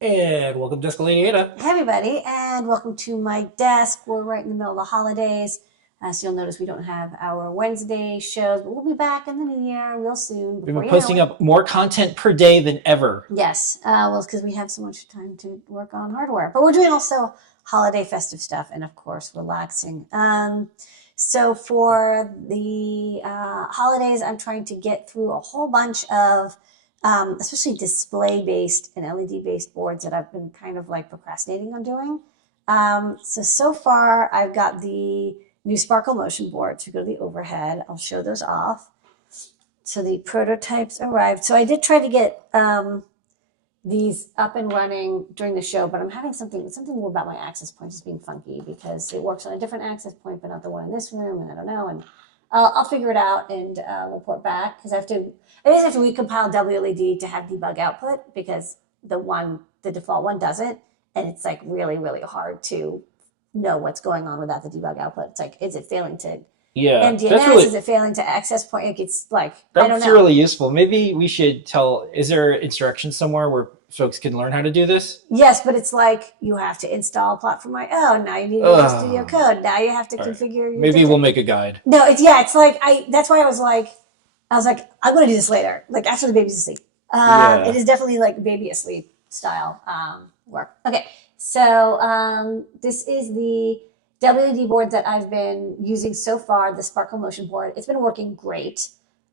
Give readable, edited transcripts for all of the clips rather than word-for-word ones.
And welcome to Ladyada. Hey everybody, and welcome to my desk. We're right in the middle of the holidays, so you'll notice we don't have our Wednesday shows, but we'll be back in the new year real soon. We've Before been you know posting it, up more content per day than ever. yes, well, it's because we have so much time to work on hardware, but we're doing also holiday festive stuff, and of course, relaxing. So for the holidays, I'm trying to get through a whole bunch of especially display-based and LED-based boards that I've been kind of like procrastinating on doing. So far, I've got the new Sparkle Motion boards. We go to the overhead. I'll show those off. So the prototypes arrived. So I did try to get these up and running during the show, but I'm having something about my access point just being funky because it works on a different access point, but not the one in this room, and I don't know. And I'll figure it out and report back because I just have to recompile WLED to have debug output because the default one doesn't, and it's like really really hard to know what's going on without the debug output. It's like, is it failing to Yeah, MDNS? Is it failing to access point? It's like, I don't that's know. really useful. Maybe we should tell. Is there instructions somewhere where folks can learn how to do this? Yes, but it's like you have to install Platform IO. Now you need to use Studio Ugh. Code. Now you have to All right. configure your Maybe we'll different. make a guide. No, it's like that's why I was like, I'm gonna do this later, like after the baby's asleep. It Yeah. is definitely like baby asleep style work. Okay, so this is the WD board that I've been using so far, the Sparkle Motion board. It's been working great.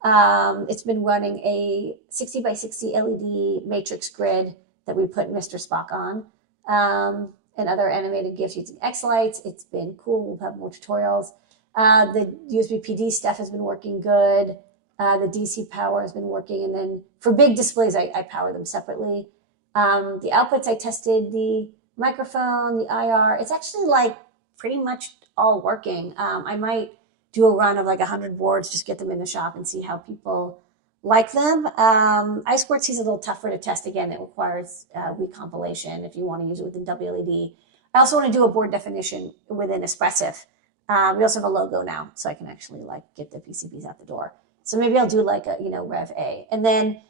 It's been running a 60 by 60 LED matrix grid that we put Mr. Spock on, and other animated GIFs using xLights. It's been cool. We'll have more tutorials. The USB PD stuff has been working good. The DC power has been working. And then for big displays, I power them separately. The outputs, I tested the microphone, the IR. It's actually like pretty much all working. I might do a run of like 100 boards, just get them in the shop and see how people like them. iSquared is a little tougher to test again. It requires recompilation if you want to use it within WLED. I also want to do a board definition within Espressif. We also have a logo now, so I can actually like get the PCBs out the door. So maybe I'll do like a, Rev A. And then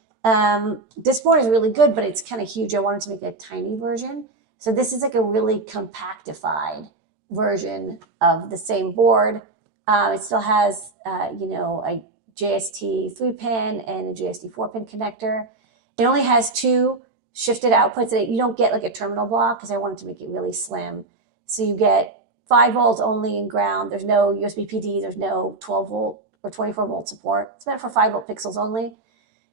this board is really good, but it's kind of huge. I wanted to make a tiny version. So this is like a really compactified version of the same board. It still has, a JST 3-pin and a JST 4-pin connector. It only has two shifted outputs. You don't get like a terminal block because I wanted to make it really slim. So you get 5 volts only in ground. There's no USB PD. There's no 12 volt or 24 volt support. It's meant for 5 volt pixels only.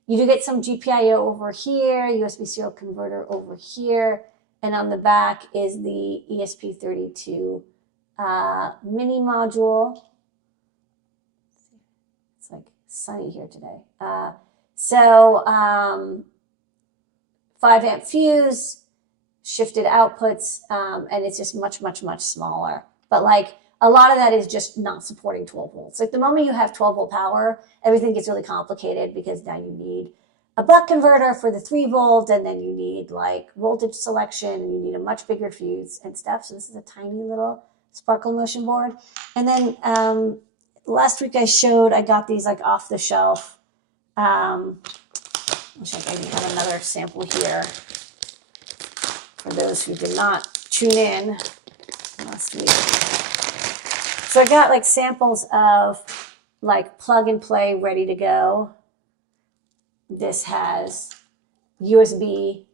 You do get some GPIO over here, USB serial converter over here, and on the back is the ESP32 mini module. It's like sunny here today. 5 amp fuse, shifted outputs, and it's just much, much, much smaller. But like a lot of that is just not supporting 12 volts. Like the moment you have 12 volt power, everything gets really complicated because now you need a buck converter for the 3 volt, and then you need like voltage selection, and you need a much bigger fuse and stuff. So this is a tiny little Sparkle Motion board. And then last week I got these like off the shelf. Wish I have another sample here for those who did not tune in last week. So I got like samples of like plug and play ready to go. This has USB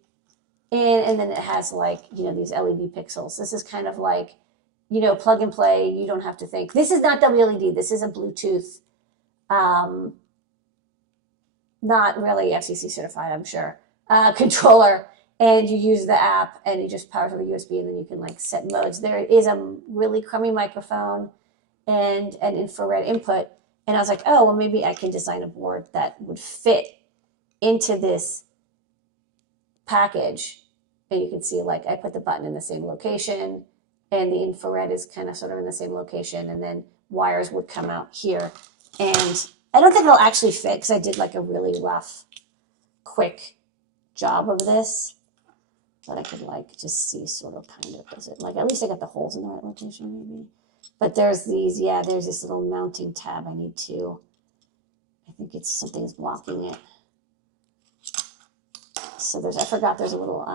in, and then it has like, these LED pixels. This is kind of like, plug and play. You don't have to think. This is not WLED. This is a Bluetooth, not really FCC certified, I'm sure, controller. And you use the app and you just power to the USB, and then you can like set modes. There is a really crummy microphone and an infrared input. And I was like, oh, well, maybe I can design a board that would fit into this package. And you can see like I put the button in the same location, and the infrared is kind of sort of in the same location, and then wires would come out here. And I don't think it'll actually fit because I did like a really rough, quick job of this. But I could like just see sort of kind of, does it like, at least I got the holes in the right location maybe. But there's there's this little mounting tab I need to, I think something's blocking it. So I forgot there's a little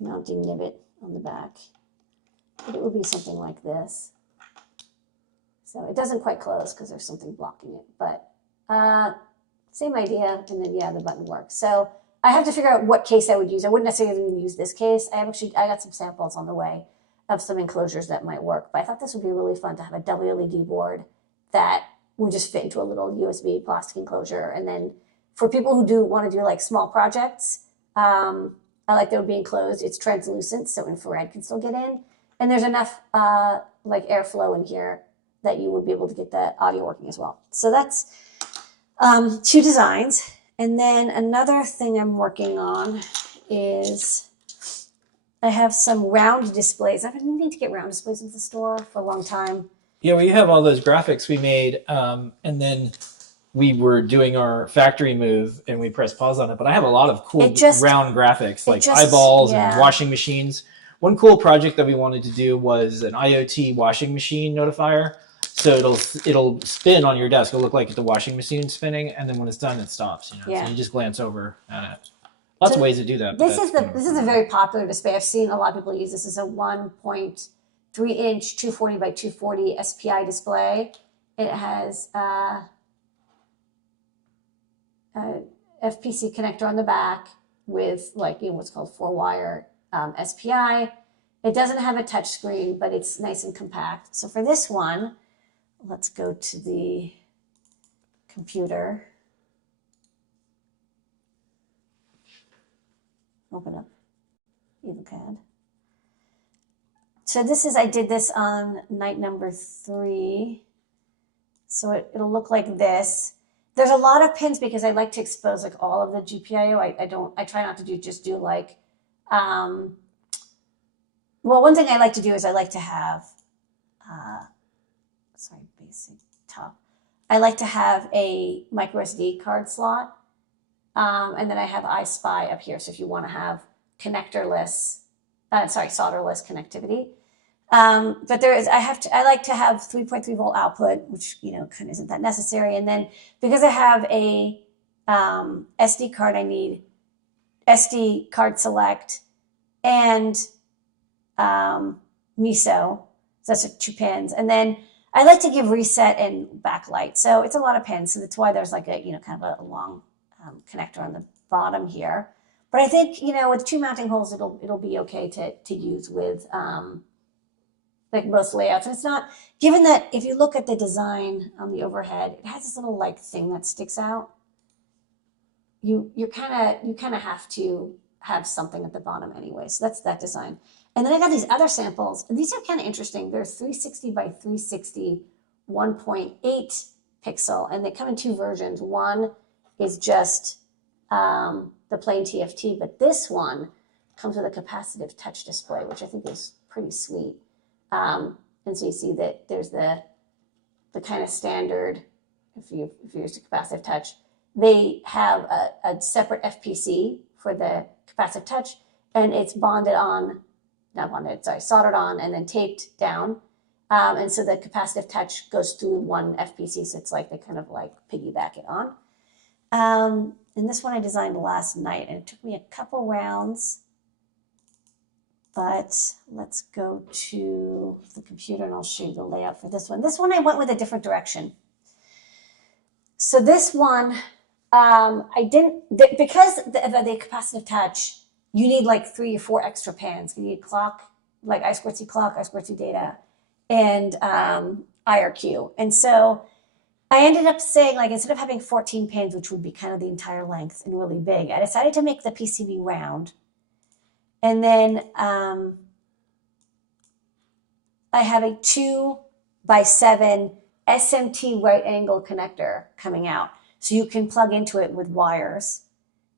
mounting nibbit on the back. But it would be something like this. So it doesn't quite close because there's something blocking it, but same idea. And then, yeah, the button works. So I have to figure out what case I would use. I wouldn't necessarily even use this case. I got some samples on the way of some enclosures that might work, but I thought this would be really fun to have a WLED board that would just fit into a little USB plastic enclosure. And then for people who want to do like small projects, I like that it would be enclosed. It's translucent, so infrared can still get in. And there's enough like airflow in here that you would be able to get the audio working as well. So that's 2 designs. And then another thing I'm working on is I have some round displays. I've been needing to get round displays into the store for a long time. Yeah, well, you have all those graphics we made, and then we were doing our factory move and we pressed pause on it. But I have a lot of cool round graphics, like eyeballs and washing machines. One cool project that we wanted to do was an IoT washing machine notifier. So it'll spin on your desk. It'll look like the washing machine spinning, and then when it's done, it stops. So you just glance over at it. Lots of ways to do that. This is a very popular display. I've seen a lot of people use this as a 1.3-inch 240 by 240 SPI display. It has a FPC connector on the back with what's called 4-wire SPI. It doesn't have a touch screen, but it's nice and compact. So for this one, let's go to the computer. Open up EvoCAD. So I did this on night number 3. So it'll look like this. There's a lot of pins because I like to expose like all of the GPIO. I try not to do like, well, one thing I like to do is I like to have, basic top. I like to have a micro SD card slot. And then I have iSpy up here. So if you want to have solderless connectivity. But I like to have 3.3 volt output, which, kind of isn't that necessary. And then because I have a SD card, I need SD card select and MISO. So that's 2 pins. And then I like to give reset and backlight. So it's a lot of pins. So that's why there's like a, kind of a long connector on the bottom here. But I think, with 2 mounting holes, it'll be okay to use with like most layouts. And it's not, given that if you look at the design on the overhead, it has this little like thing that sticks out. You kind of have to have something at the bottom anyway. So that's that design. And then I got these other samples, and these are kind of interesting. They're 360 by 360, 1.8 pixel, and they come in 2 versions. One is just the plain TFT, but this one comes with a capacitive touch display, which I think is pretty sweet. And so you see that there's the kind of standard, if you use a capacitive touch, they have a separate FPC for the capacitive touch, and it's soldered on and then taped down. And so the capacitive touch goes through one FPC, so it's like they kind of like piggyback it on. And this one I designed last night, and it took me a couple rounds. But let's go to the computer and I'll show you the layout for this one. This one I went with a different direction. So this one, because the capacitive touch, you need like 3 or 4 extra pins. You need clock, like I2C clock, I2C data, and IRQ. And so I ended up saying, like, instead of having 14 pins, which would be kind of the entire length and really big, I decided to make the PCB round. And then I have a 2 by 7 SMT right angle connector coming out. So you can plug into it with wires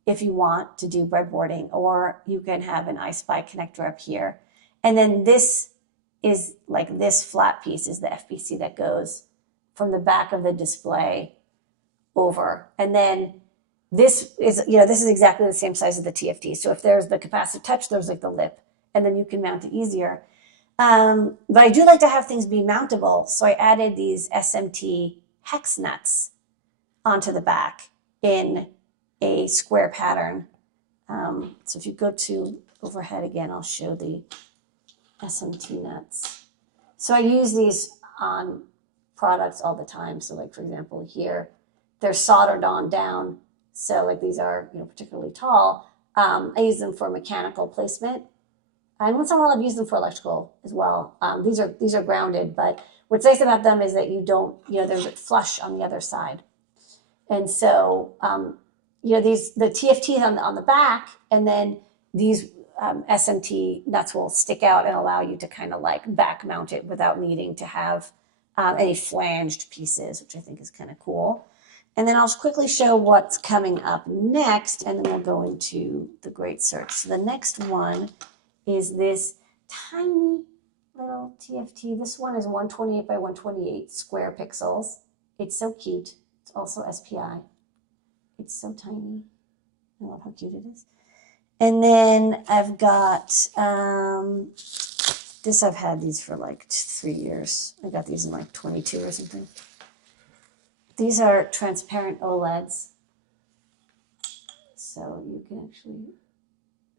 if you want to do breadboarding, or you can have an iSpy connector up here. And then this is like this flat piece is the FPC that goes from the back of the display over. And then this is exactly the same size as the TFT. So if there's the capacitive touch, there's like the lip, and then you can mount it easier. But I do like to have things be mountable. So I added these SMT hex nuts onto the back in a square pattern. So if you go to overhead again, I'll show the SMT nuts. So I use these on products all the time. So like, for example, here, they're soldered on down. So like these are, particularly tall. I use them for mechanical placement. And once in a while, I've used them for electrical as well. These are grounded, but what's nice about them is that you don't, they're flush on the other side. And so, the TFT on the back, and then these SMT nuts will stick out and allow you to kind of like back mount it without needing to have any flanged pieces, which I think is kind of cool. And then I'll quickly show what's coming up next, and then we'll go into the great search. So the next one is this tiny little TFT. This one is 128 by 128 square pixels. It's so cute. It's also SPI. It's so tiny. I love how cute it is. And then I've got this. I've had these for like 3 years. I got these in like 22 or something. These are transparent OLEDs. So you can actually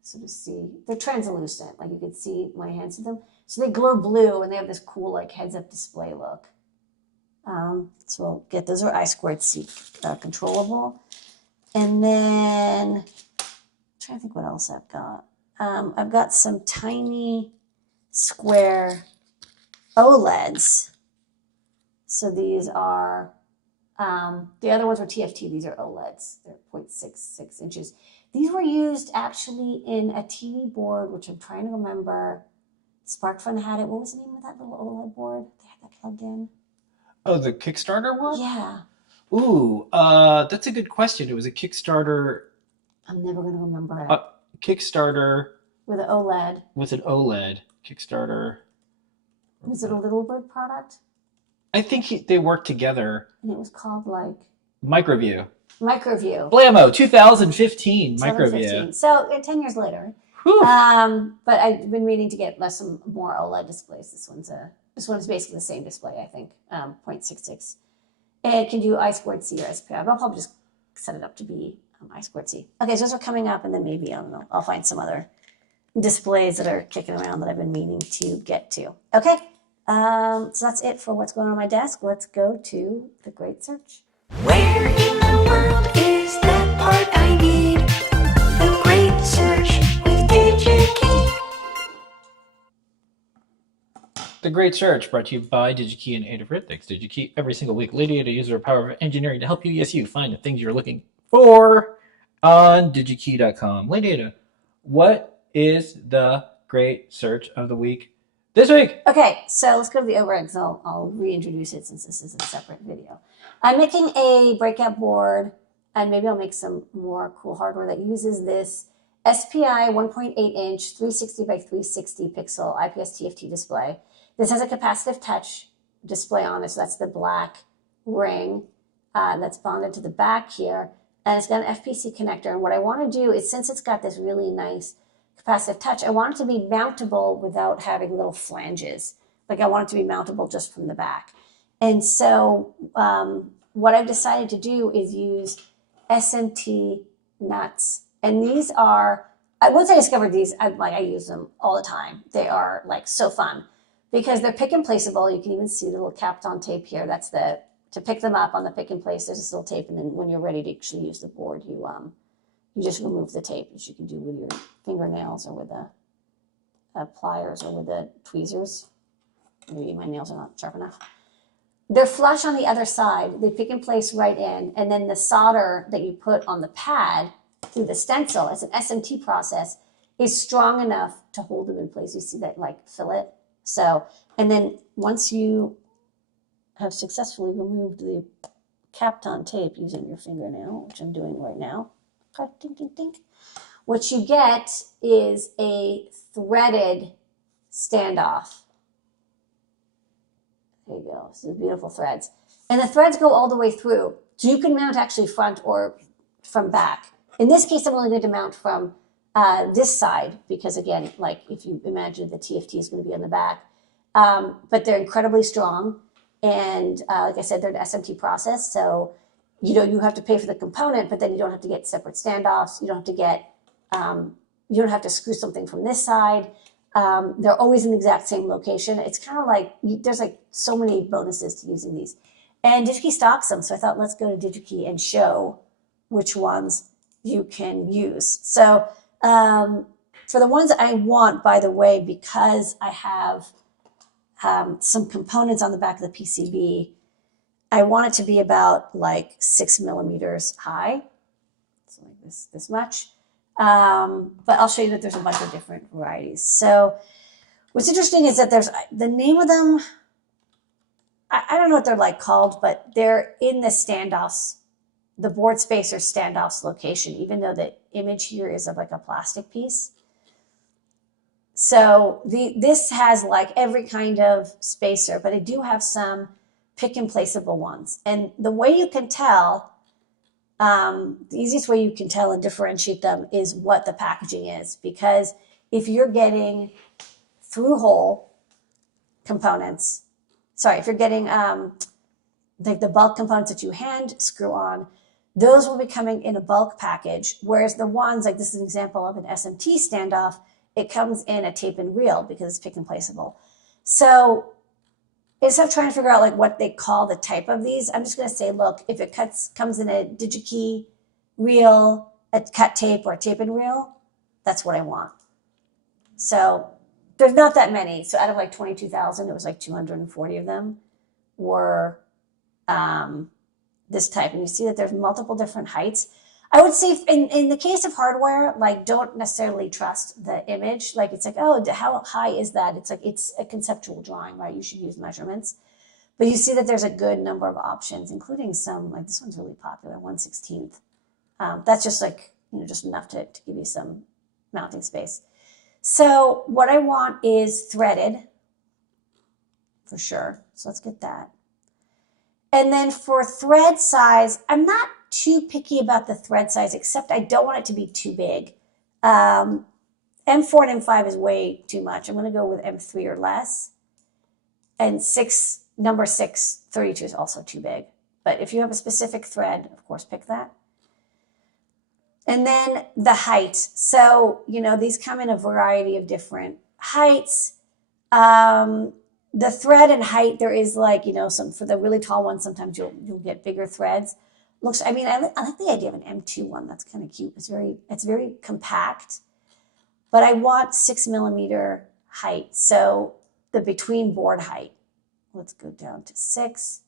sort of see. They're translucent. Like you can see my hands with them. So they glow blue and they have this cool like heads-up display look. So we'll get those are I2C controllable. And then I'm trying to think what else I've got. I've got some tiny square OLEDs. So these are, the other ones were TFT. These are OLEDs. They're 0.66 inches. These were used actually in a TV board, which I'm trying to remember. SparkFun had it. What was the name of that little OLED board? They had that plugged in. Oh, the Kickstarter one? Yeah. Ooh, that's a good question. It was a Kickstarter. I'm never going to remember it. Kickstarter. With an OLED. With an OLED. Kickstarter. Was it a Little Bird product? I think they worked together. And it was called like... Microview. Blammo, 2015 Microview. So 10 years later. But I've been meaning to get some more OLED displays. This one's basically the same display, I think, 0.66. It can do I2C or SPI, but I'll probably just set it up to be I2C. Okay, so those are coming up, and then maybe, I don't know, I'll find some other displays that are kicking around that I've been meaning to get to. Okay, so that's it for what's going on my desk. Let's go to the great search. Where in the world is that part I need? The great search with DigiKey. The Great Search, brought to you by DigiKey and Adafruit. Thanks, DigiKey. Every single week, Ladyada uses her power of engineering to help you, yes, you, find the things you're looking for on digikey.com. Ladyada, what is the Great Search of the week this week? Okay, so let's go to the overhead, because I'll reintroduce it since this is a separate video. I'm making a breakout board, and maybe I'll make some more cool hardware that uses this SPI 1.8 inch 360 by 360 pixel IPS TFT display. This has a capacitive touch display on it, so that's the black ring that's bonded to the back here, and it's got an FPC connector. And what I want to do is, since it's got this really nice capacitive touch, I want it to be mountable without having little flanges. Like I want it to be mountable just from the back. And so what I've decided to do is use SMT nuts. And these are, once I discovered these, I use them all the time. They are like so fun because they're pick and placeable. You can even see the little capped on tape here. That's to pick them up on the pick and place. There's this little tape. And then when you're ready to actually use the board, you just remove the tape, which you can do with your fingernails or with the pliers or with the tweezers. Maybe my nails are not sharp enough. They're flush on the other side. They pick and place right in. And then the solder that you put on the pad through the stencil as an SMT process is strong enough to hold them in place. You see that like fillet? So, and then once you have successfully removed the capped on tape using your fingernail, which I'm doing right now, okay, ding, ding, ding. What you get is a threaded standoff. There you go. This is beautiful threads. And the threads go all the way through. So you can mount actually front or from back. In this case, I'm only going to mount from this side because, again, like if you imagine the TFT is going to be on the back. But they're incredibly strong. And like I said, they're an SMT process. So, you have to pay for the component, but then you don't have to get separate standoffs. You don't have to get You don't have to screw something from this side. They're always in the exact same location. It's kind of like, there's like so many bonuses to using these. And DigiKey stocks them. So I thought, let's go to DigiKey and show which ones you can use. So for the ones I want, by the way, because I have some components on the back of the PCB, I want it to be about like 6 millimeters high. So like this much. But I'll show you that there's a bunch of different varieties. So what's interesting is that there's the name of them. I don't know what they're like called, but they're in the standoffs, the board spacer standoffs location, even though the image here is of like a plastic piece. So this has like every kind of spacer, but I do have some pick and placeable ones. And the way you can tell, the easiest way you can tell and differentiate them is what the packaging is. Because if you're getting through hole components, if you're getting like the bulk components that you hand screw on, those will be coming in a bulk package. Whereas the ones, like this is an example of an SMT standoff, it comes in a tape and reel because it's pick and placeable. So instead of trying to figure out like what they call the type of these, I'm just going to say, look, if it comes in a DigiKey reel, a cut tape, or a tape and reel, that's what I want. So there's not that many. So out of like 22,000, it was like 240 of them were this type. And you see that there's multiple different heights. I would say in the case of hardware, like don't necessarily trust the image. Like it's like, oh, how high is that? It's like, it's a conceptual drawing, right? You should use measurements. But you see that there's a good number of options, including some, like this one's really popular, 1/16. That's just like, just enough to give you some mounting space. So what I want is threaded for sure. So let's get that. And then for thread size, I'm not too picky about the thread size, except I don't want it to be too big. M4 and M5 is way too much. I'm going to go with M3 or less. And number 6, 32 is also too big. But if you have a specific thread, of course, pick that. And then the height. So, these come in a variety of different heights. The thread and height, there is like, some for the really tall ones, sometimes you'll get bigger threads. I like the idea of an M2 one. That's kind of cute. It's very compact, but I want 6 millimeter height. So the between board height, let's go down to 6.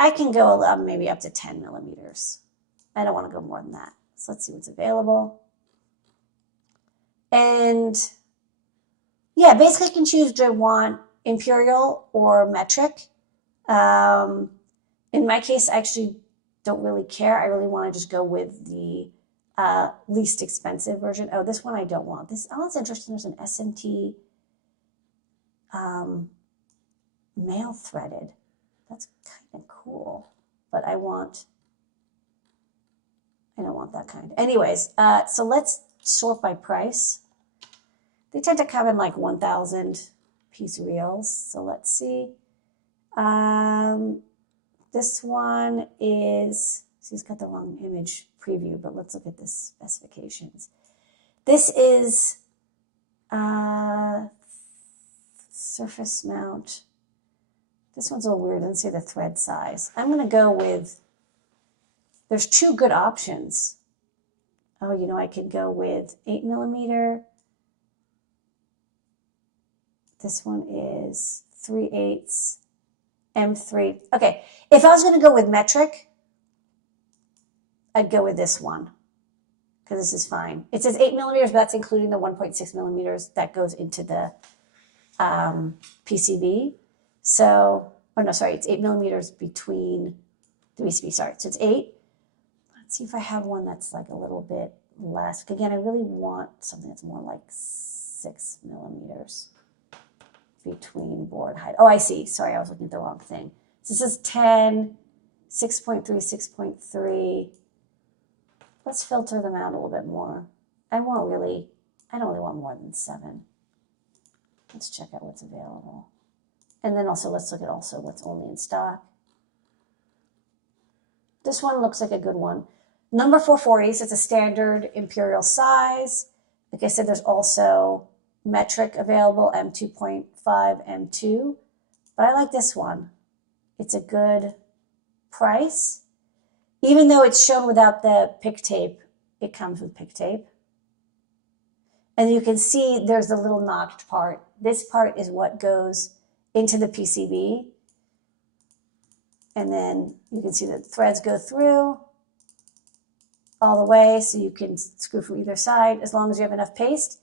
I can go maybe up to 10 millimeters. I don't want to go more than that. So let's see what's available. And yeah, basically I can choose, do I want imperial or metric? In my case, I actually don't really care. I really want to just go with the least expensive version. Oh, this one I don't want. That's interesting. There's an SMT male threaded. That's kind of cool, but I don't want that kind. Anyways, so let's sort by price. They tend to come in like 1,000 piece reels. So let's see. This one is, he's got the wrong image preview, but let's look at the specifications. This is surface mount. This one's a little weird. It doesn't say the thread size. I'm going to go with, there's 2 good options. Oh, I could go with 8 millimeter. This one is 3/8 M3. Okay, if I was going to go with metric, I'd go with this one because this is fine. It says 8 millimeters, but that's including the 1.6 millimeters that goes into the PCB. So, it's 8 millimeters between the PCB. Sorry, so it's 8. Let's see if I have one that's like a little bit less. Again, I really want something that's more like 6 millimeters between board height. Oh, I see. Sorry, I was looking at the wrong thing. So this is 10, 6.3, 6.3. Let's filter them out a little bit more. I don't really want more than 7. Let's check out what's available. And then also, let's look at what's only in stock. This one looks like a good one. Number 440, so it's a standard imperial size. Like I said, there's also metric available, M2.5, M2, but I like this one. It's a good price. Even though it's shown without the pick tape, it comes with pick tape. And you can see there's the little notched part. This part is what goes into the PCB. And then you can see the threads go through all the way, so you can screw from either side. As long as you have enough paste,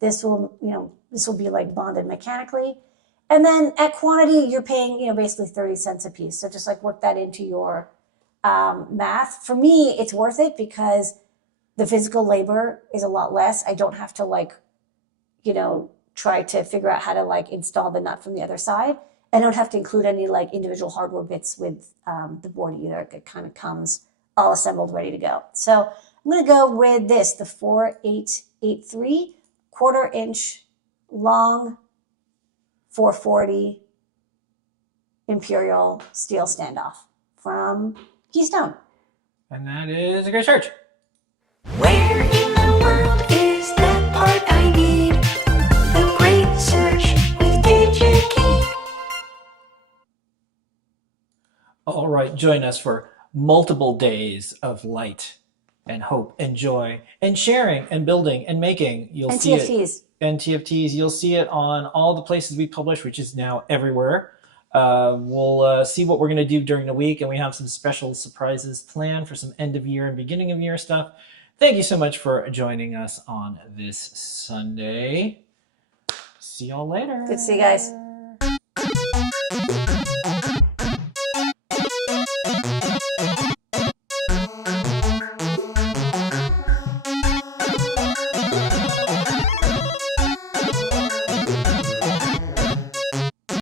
this will, this will be like bonded mechanically. And then at quantity, you're paying, basically 30 cents a piece. So just like work that into your math. For me, it's worth it because the physical labor is a lot less. I don't have to try to figure out how to install the nut from the other side. I don't have to include any individual hardware bits with the board either. It kind of comes all assembled, ready to go. So I'm going to go with this, the 4883, 1/4 inch long, 440 Imperial steel standoff from Keystone. And that is a great search. Where in the world is that part I need? The great search with DigiKey. All right, join us for multiple days of light and hope and joy and sharing and building and making. You'll see it. And TFTs. You'll see it on all the places we publish, which is now everywhere. We'll see what we're going to do during the week, and we have some special surprises planned for some end of year and beginning of year stuff. Thank you so much for joining us on this Sunday. See y'all later. Good to see you guys.